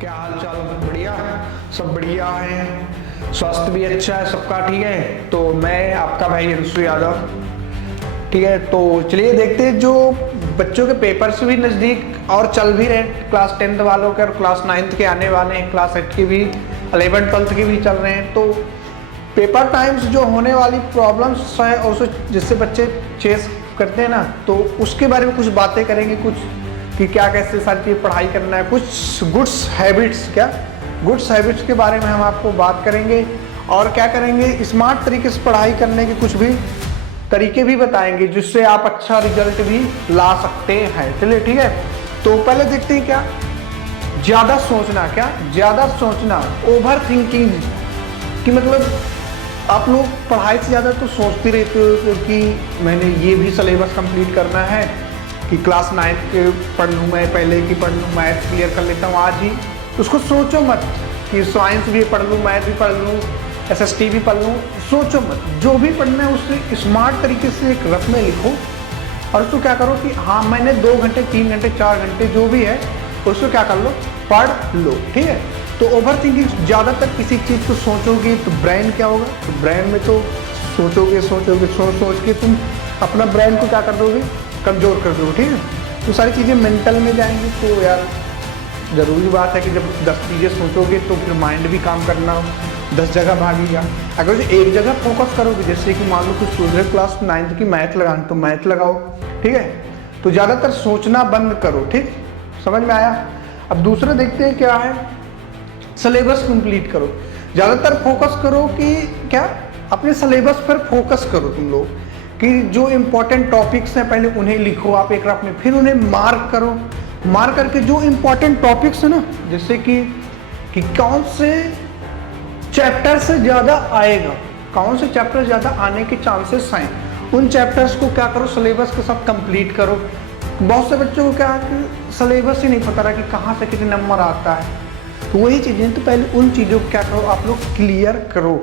क्या हाल चाल? बढ़िया, सब बढ़िया है, स्वास्थ्य भी अच्छा है सबका। ठीक है, तो मैं आपका भाई अंशु यादव। ठीक है, तो चलिए देखते हैं, जो बच्चों के पेपर्स भी नज़दीक और चल भी रहे हैं, क्लास 10th वालों के और क्लास 9th के आने वाले हैं, क्लास 8 के भी, 11th 12th के भी चल रहे हैं। तो पेपर टाइम्स जो होने वाली प्रॉब्लम्स है और जिससे बच्चे चेस करते हैं ना, तो उसके बारे में कुछ बातें करेंगे, कुछ कि क्या कैसे सारी चीज़ पढ़ाई करना है, कुछ गुड्स हैबिट्स के बारे में हम आपको बात करेंगे। और क्या करेंगे, स्मार्ट तरीके से पढ़ाई करने के कुछ भी तरीके भी बताएंगे, जिससे आप अच्छा रिजल्ट भी ला सकते हैं। चलिए ठीक है, तो पहले देखते हैं ज़्यादा सोचना, ओवर थिंकिंग कि मतलब आप लोग पढ़ाई से ज़्यादा तो सोचते रहते हो कि मैंने ये भी सिलेबस कंप्लीट करना है, कि क्लास 9 के पढ़ लूँ, मैं पहले की पढ़ लूँ, मैथ क्लियर कर लेता हूँ आज ही। उसको सोचो मत कि साइंस भी पढ़ लूँ, मैथ भी पढ़ लूँ, SST भी पढ़ लूँ। सोचो मत, जो भी पढ़ना है उससे स्मार्ट तरीके से एक रफ में लिखो और उसको क्या करो कि हाँ मैंने 2 घंटे 3 घंटे 4 घंटे जो भी है उसको क्या कर लो, पढ़ लो। ठीक है, तो ओवर थिंकिंग, ज़्यादातर किसी चीज़ को सोचोगे तो ब्रेन क्या होगा, तो ब्रेन में तो सोच के तुम अपना ब्रेन को क्या कर दोगे, कमज़ोर कर दो। ठीक है, तो सारी चीज़ें मेंटल में जाएंगी। तो यार ज़रूरी बात है कि जब 10 चीज़ें सोचोगे तो फिर माइंड भी काम करना 10 जगह भागेगा। अगर एक जगह फोकस करोगे, जैसे कि मान लो कुछ सोच रहे क्लास 9th की मैथ लगाना, तो मैथ लगाओ। ठीक है, तो ज़्यादातर सोचना बंद करो। ठीक, समझ में आया? अब दूसरा देखते हैं क्या है, सिलेबस कंप्लीट करो। ज़्यादातर फोकस करो कि क्या, अपने सिलेबस पर फोकस करो तुम लोग, कि जो इम्पोर्टेंट टॉपिक्स हैं पहले उन्हें लिखो आप एक रफ में, फिर उन्हें मार्क करो। मार्क करके जो इम्पोर्टेंट टॉपिक्स है ना, जैसे कि कौन से चैप्टर से ज़्यादा आएगा, कौन से चैप्टर ज़्यादा आने के चांसेस हैं, उन चैप्टर्स को क्या करो, सिलेबस के साथ कंप्लीट करो। बहुत से बच्चों को क्या कि सिलेबस ही नहीं पता रहा कि कहाँ से कितने नंबर आता है, तो वही चीज़ें, तो पहले उन चीज़ों को क्या करो, आप लोग क्लियर करो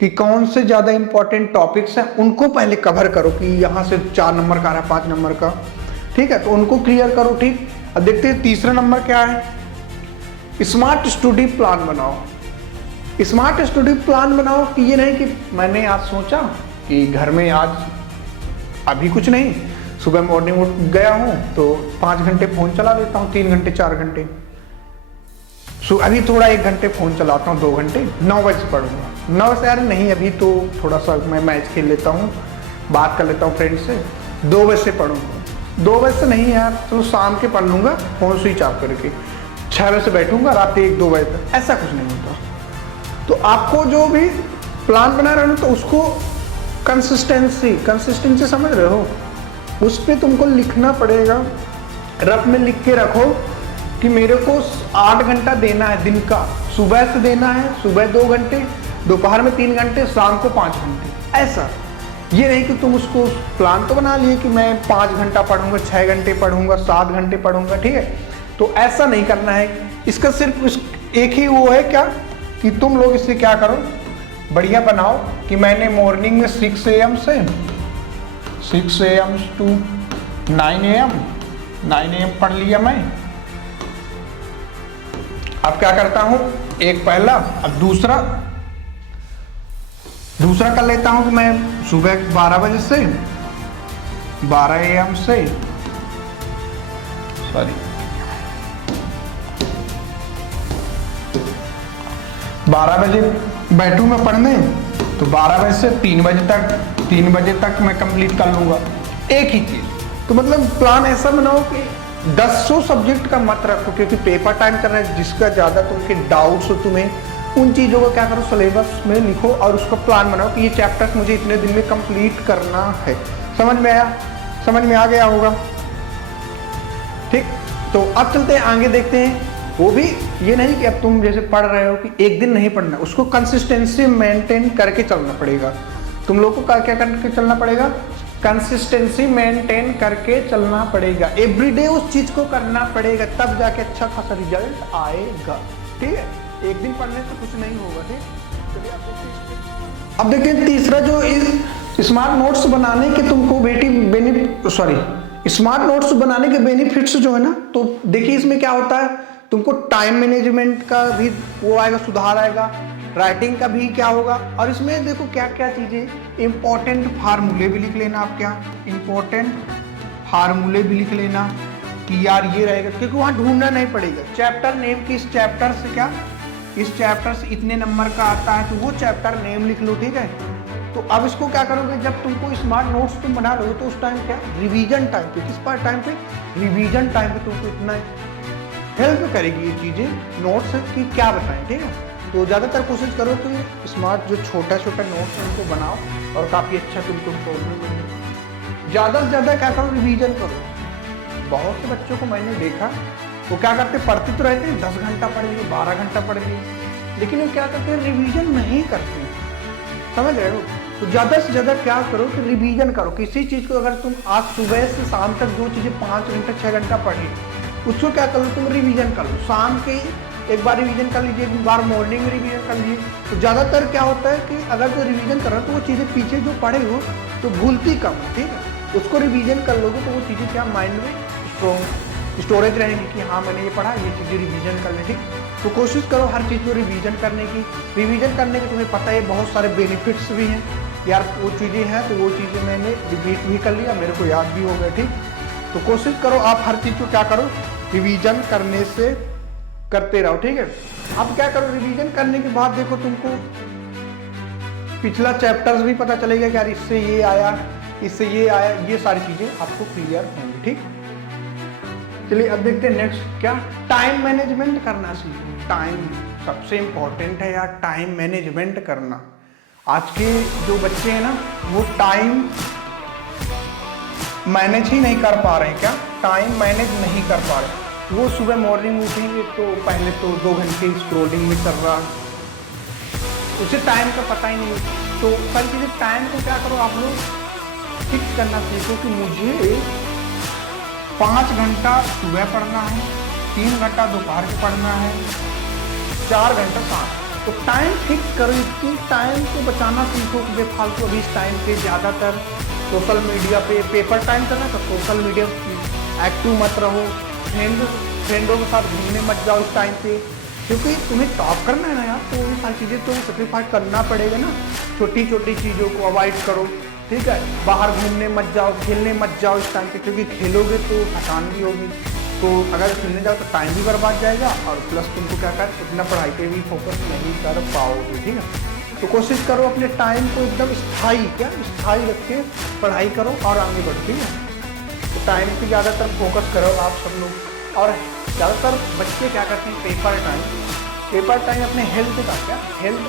कि कौन से ज़्यादा इंपॉर्टेंट टॉपिक्स हैं, उनको पहले कवर करो कि यहाँ से 4 नंबर का आ रहा है, 5 नंबर का। ठीक है, तो उनको क्लियर करो। ठीक, अब देखते हैं तीसरा नंबर क्या है, स्मार्ट स्टडी प्लान बनाओ। स्मार्ट स्टडी प्लान बनाओ कि ये नहीं कि मैंने आज सोचा कि घर में आज अभी कुछ नहीं, सुबह मॉर्निंग उठ गया हूँ तो 5 घंटे फ़ोन चला लेता हूँ, 3 घंटे 4 घंटे, सो अभी थोड़ा 1 घंटे फ़ोन चलाता हूँ, 2 घंटे, 9 बजे से पढ़ूंगा। 9 बजे, यार नहीं अभी तो थोड़ा सा मैं मैच खेल लेता हूँ, बात कर लेता हूँ फ्रेंड से, 2 बजे से पढ़ूंगा। 2 बजे से नहीं यार, तो शाम के पढ़ लूँगा फ़ोन स्विच ऑफ करके, 6 बजे से बैठूंगा रात 1-2 बजे तक। ऐसा कुछ नहीं होता। तो आपको जो भी प्लान बना रहे हो तो उसको कंसिस्टेंसी समझ रहे हो, उस पर तुमको लिखना पड़ेगा, रफ में लिख के रखो कि मेरे को 8 घंटा देना है दिन का, सुबह से देना है, सुबह 2 घंटे, दोपहर में 3 घंटे, शाम को 5 घंटे। ऐसा ये नहीं कि तुम उसको प्लान तो बना लिए कि मैं 5 घंटा पढ़ूंगा, 6 घंटे पढ़ूंगा, 7 घंटे पढ़ूंगा। ठीक है, तो ऐसा नहीं करना है। इसका सिर्फ एक ही वो है क्या कि तुम लोग इसे क्या करो, बढ़िया बनाओ कि मैंने मॉर्निंग में 6 AM से 6 AM to 9 AM पढ़ लिया मैं। अब क्या करता हूं, एक पहला, अब दूसरा कर लेता हूं कि मैं सुबह 12 बजे से 12 AM से 12 बजे बैठूं मैं पढ़ने, तो 12 बजे से 3 बजे तक मैं कंप्लीट कर लूंगा एक ही चीज। तो मतलब प्लान ऐसा बनाओ कि 10 सब्जेक्ट का मत रखो, क्योंकि पेपर टाइम कर रहे हैं, जिसका ज़्यादा तुमके डाउट्स हो तुम्हें, उन चीज़ों को क्या करो, सिलेबस में लिखो और उसका प्लान बनाओ कि ये चैप्टर्स मुझे इतने दिन में कंप्लीट करना है। समझ में आया? समझ में आ गया होगा। ठीक, तो अब चलते हैं आगे, देखते हैं। वो भी ये नहीं कि अब तुम जैसे पढ़ रहे हो कि एक दिन नहीं पढ़ना, उसको कंसिस्टेंसी मेंटेन करके चलना पड़ेगा। तुम लोग को क्या करके चलना पड़ेगा, कंसिस्टेंसी मेंटेन करके चलना पड़ेगा, एवरीडे उस चीज को करना पड़ेगा, तब जाके अच्छा खासा रिजल्ट आएगा। ठीक है, एक दिन पढ़ने से कुछ नहीं होगा। ठीक, चलिए अब देखिए तीसरा, जो इस स्मार्ट नोट्स बनाने के तुमको स्मार्ट नोट्स बनाने के बेनिफिट्स जो है ना, तो देखिए इसमें क्या होता है, तुमको टाइम मैनेजमेंट का भी वो आएगा, सुधार आएगा, राइटिंग का भी क्या होगा। और इसमें देखो क्या क्या चीजें, इंपॉर्टेंट फार्मूले भी लिख लेना आप, क्या इंपॉर्टेंट फार्मूले भी लिख लेना कि यार ये रहेगा, क्योंकि वहां ढूंढना नहीं पड़ेगा। चैप्टर नेम की, इस चैप्टर से क्या, इस चैप्टर से इतने नंबर का आता है तो वो चैप्टर नेम लिख लो, ठीक है। तो अब इसको क्या करोगे, जब तुमको स्मार्ट नोट्स तुम बना लोगे तो उस टाइम क्या, रिवीजन टाइम पे, किस पार्ट टाइम पे, रिवीजन टाइम पे तुमको इतना हेल्प करेगी ये चीजें नोट्स की क्या बताएं, ठीक है। तो ज़्यादातर कोशिश करो कि स्मार्ट जो छोटा छोटा नोट्स है उनको बनाओ और काफ़ी अच्छा तुमको प्रॉब्लम मिलेगी। ज़्यादा से ज़्यादा क्या करो, रिवीजन करो। बहुत से बच्चों को मैंने देखा वो क्या करते, पढ़ते तो रहते हैं, 10 घंटा पढ़ लिए, 12 घंटा पढ़ लिए, लेकिन वो क्या करते हैं, रिवीजन नहीं करते, समझ रहे हो। तो ज़्यादा से ज़्यादा क्या करो कि रिवीजन करो किसी चीज़ को। अगर तुम आज सुबह से शाम तक जो चीज़ें 5 घंटा 6 घंटा पढ़ी, उसको क्या करो, तुम रिवीजन कर लो। शाम के एक बार रिवीजन कर लीजिए, एक बार मॉर्निंग में रिवीजन कर लीजिए। तो ज़्यादातर क्या होता है कि अगर जो रिवीजन कर रहे हो तो वो चीज़ें पीछे जो पढ़े हो तो भूलती कम है, ठीक है। उसको रिवीजन कर लोगे तो वो चीज़ें क्या माइंड में स्टोरेज रहेंगी कि हाँ मैंने ये पढ़ा, ये चीज़ें रिवीजन कर लें, ठीक। तो कोशिश करो हर चीज़ को रिवीजन करने की। रिवीजन करने के तुम्हें पता है बहुत सारे बेनिफिट्स भी हैं यार, वो चीज़ें हैं तो वो चीज़ें मैंने रिपीट भी कर लिया, मेरे को याद भी हो गया, ठीक। तो कोशिश करो आप हर चीज़ को क्या करो, रिवीजन करने से करते रहो, ठीक है। अब क्या करो, रिवीजन करने के बाद देखो तुमको पिछला चैप्टर्स भी पता चलेगा कि यार इससे ये आया, इससे ये आया, ये सारी चीज़ें आपको क्लियर होंगी, ठीक। चलिए अब देखते हैं नेक्स्ट, क्या टाइम मैनेजमेंट करना सीखो। टाइम सबसे इंपॉर्टेंट है यार, टाइम मैनेजमेंट करना। आज के जो बच्चे हैं ना वो टाइम मैनेज ही नहीं कर पा रहे हैं, क्या टाइम मैनेज नहीं कर पा रहे। वो सुबह मॉर्निंग उठेंगे तो पहले तो 2 घंटे स्क्रॉलिंग में कर रहा, उसे टाइम का पता ही नहीं। तो सारी चीज़ें टाइम को क्या करो आप लोग फिक्स करना सीखो कि मुझे 5 घंटा सुबह पढ़ना है, 3 घंटा दोपहर के पढ़ना है, 4 घंटा शाम। तो टाइम फिक्स करो, इतनी टाइम को बचाना सीखो कि बेफालतू अभी इस टाइम पे ज़्यादातर सोशल मीडिया पे पेपर टाइम करना, तो सोशल मीडिया एक्टिव मत रहो, फ्रेंडों के साथ घूमने मत जाओ इस टाइम पे, क्योंकि तुम्हें टॉप करना है ना यार, तो ये सारी चीज़ें तो सेक्रीफाइस करना पड़ेगा ना। छोटी छोटी चीज़ों को अवॉइड करो, ठीक है। बाहर घूमने मत जाओ, खेलने मत जाओ इस टाइम पे, क्योंकि खेलोगे तो थकान भी होगी। तो अगर खेलने जाओ तो टाइम भी बर्बाद जाएगा और प्लस तुमको क्या कर इतना पढ़ाई पे भी फोकस नहीं कर पाओगे, ठीक है। तो कोशिश करो अपने टाइम को एकदम स्थायी रख के पढ़ाई करो और आगे बढ़ो, ठीक है। तो टाइम पे ज़्यादातर फोकस करो आप सब लोग। और ज़्यादातर बच्चे क्या करते हैं, पेपर टाइम अपने हेल्थ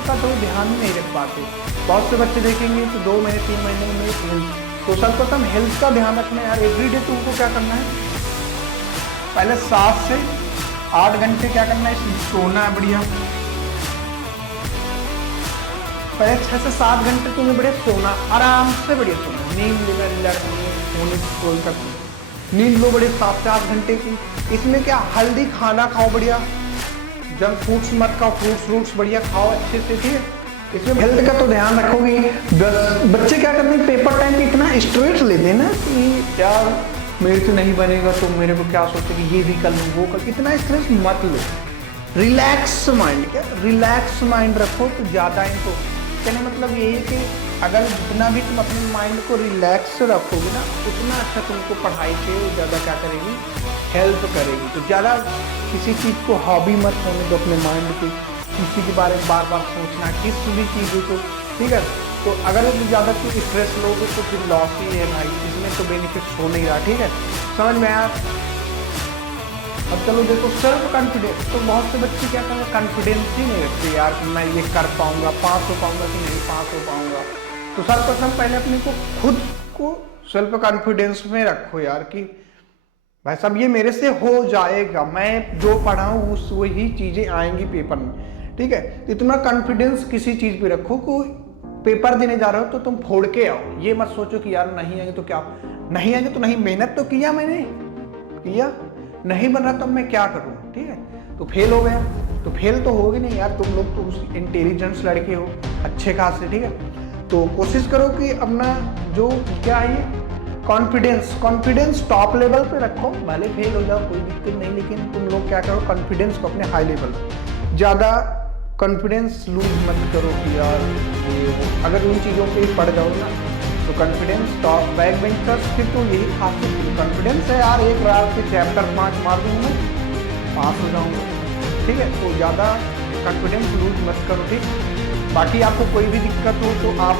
का तो ध्यान ही नहीं रख पाते। बहुत से बच्चे देखेंगे तो 2 महीने 3 महीने में हेल्थ, तो सर्वप्रथम हेल्थ का ध्यान रखना है यार। एवरीडे तुमको क्या करना है, पहले 7 से 8 घंटे क्या करना है, सोना है बढ़िया। पहले 6 से 7 घंटे तुम्हें बढ़िया सोना, आराम से बढ़िया सोना, नींद लेना, नींद लो बढ़िया 7 से 8 घंटे की। इसमें क्या हेल्दी खाना खाओ बढ़िया, जंक फूड्स मत खाओ, फ्रूट्स बढ़िया खाओ अच्छे से, ठीक है। इसमें हेल्थ का तो ध्यान रखोगे। बच्चे क्या करते हैं, पेपर टाइम पे इतना स्ट्रेस लेते हैं ना कि यार मेरे से नहीं बनेगा तो मेरे को क्या सोचते कि ये भी कर लूँ वो कर, इतना स्ट्रेस मत लो। रिलैक्स माइंड रखो तो ज़्यादा इनको कहने मतलब ये है कि अगर जितना भी तुम अपने माइंड को रिलैक्स रखोगे ना उतना अच्छा तुमको पढ़ाई पे ज़्यादा क्या करेगी, हेल्प करेगी। तो ज़्यादा किसी चीज़ को हॉबी मत होने दो अपने माइंड की, किसी के बारे में बार बार सोचना किसी भी चीज़ों को, ठीक है। तो अगर ज़्यादा कोई स्ट्रेस लोगे तो फिर लॉस ही है भाई, इसमें तो बेनिफिट्स हो नहीं रहा, ठीक है। समझ में आया। अब चलो देखो सेल्फ कॉन्फिडेंस, तो बहुत से बच्चे क्या करेंगे, कॉन्फिडेंस ही नहीं रखते यार कि मैं ये कर पाऊंगा, पास हो पाऊंगा कि नहीं पास हो पाऊंगा। तो सर्वप्रथम पहले अपने को खुद को सेल्फ कॉन्फिडेंस में रखो यार कि भाई साहब ये मेरे से हो जाएगा, मैं जो पढ़ा हूँ उस वही चीज़ें आएंगी पेपर में, ठीक है। तो इतना कॉन्फिडेंस किसी चीज़ पे रखो को पेपर देने जा रहे हो तो तुम फोड़ के आओ, ये मत सोचो कि यार नहीं आएंगे तो क्या, नहीं आएंगे तो नहीं, मेहनत तो किया मैंने, किया नहीं बन रहा तो मैं क्या करूँ, ठीक है। तो फेल हो गया तो फेल तो होगी नहीं यार, तुम लोग तो इंटेलिजेंस लड़के हो अच्छे खासे, ठीक है। तो कोशिश करो कि अपना जो क्या है कॉन्फिडेंस टॉप लेवल पे रखो, भले फेल हो जाओ कोई दिक्कत नहीं, लेकिन तुम लोग क्या करो, कॉन्फिडेंस को अपने हाई लेवल, ज़्यादा कॉन्फिडेंस लूज मत करो कि यार ये अगर उन चीज़ों पे पड़ जाओ ना तो कॉन्फिडेंस टॉप बैक बेंचर्स की तो यही खासियत है, कॉन्फिडेंस है यार, एक रात के चैप्टर 5 मार दूंगा पास हो जाऊंगा, ठीक है। तो ज़्यादा कॉन्फिडेंस लूज मत करो, ठीक। बाकी आपको कोई भी दिक्कत हो तो आप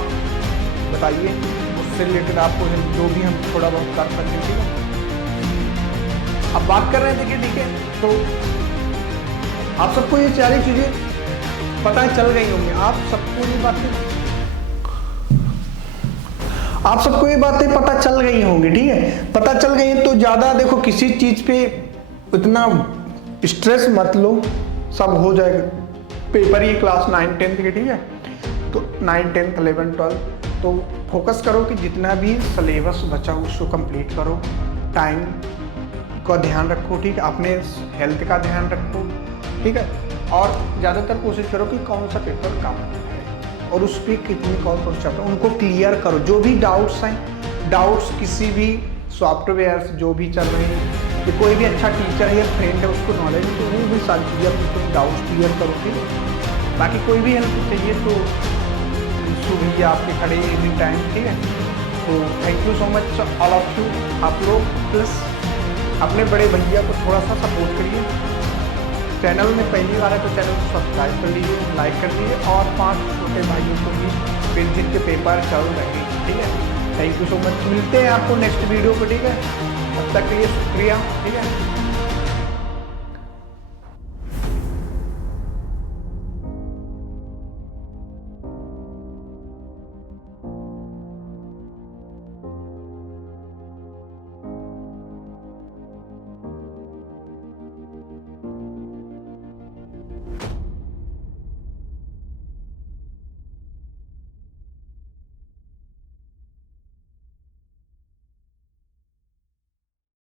बताइए, उससे रिलेटेड आपको जो भी हम थोड़ा बहुत कर सकें, ठीक है। अब बात कर रहे हैं, देखिए ठीक है, तो आप सबको ये सारी चीज़ें पता चल गई होंगी, आप सबको ये बातें पता चल गई होंगी, ठीक है। पता चल गई तो ज़्यादा देखो किसी चीज़ पे इतना स्ट्रेस मत लो, सब हो जाएगा। पेपर ही क्लास 9 10 के, ठीक है, तो 9 10 11 12 तो फोकस करो कि जितना भी सिलेबस बचा उसको कंप्लीट करो, टाइम का ध्यान रखो, ठीक है, अपने हेल्थ का ध्यान रखो, ठीक है, और ज़्यादातर कोशिश करो कि कौन सा पेपर कम है और उस पर कितने कौन से चैप्टर उनको क्लियर करो। जो भी डाउट्स हैं, डाउट्स किसी भी सॉफ्टवेयर जो भी चल रहे हैं, कि कोई भी अच्छा टीचर है या फ्रेंड है उसको नॉलेज तो वो भी सारी चीज़ें अपने डाउट्स क्लियर करो, ठीक है। बाकी कोई भी हेल्प चाहिए तो भैया आपके खड़े एनी टाइम, ठीक है। तो thank you so much all of you. आप लोग प्लस अपने बड़े भैया को थोड़ा सा सपोर्ट करिए, चैनल में पहली बार है तो चैनल को सब्सक्राइब कर लीजिए, लाइक कर लीजिए, और 5 छोटे भाइयों को भी फिर जिनके पेपर चल रहे हैं, ठीक है। थैंक यू सो मच, मिलते हैं आपको नेक्स्ट वीडियो पर, ठीक है। तब तक के लिए शुक्रिया, ठीक है।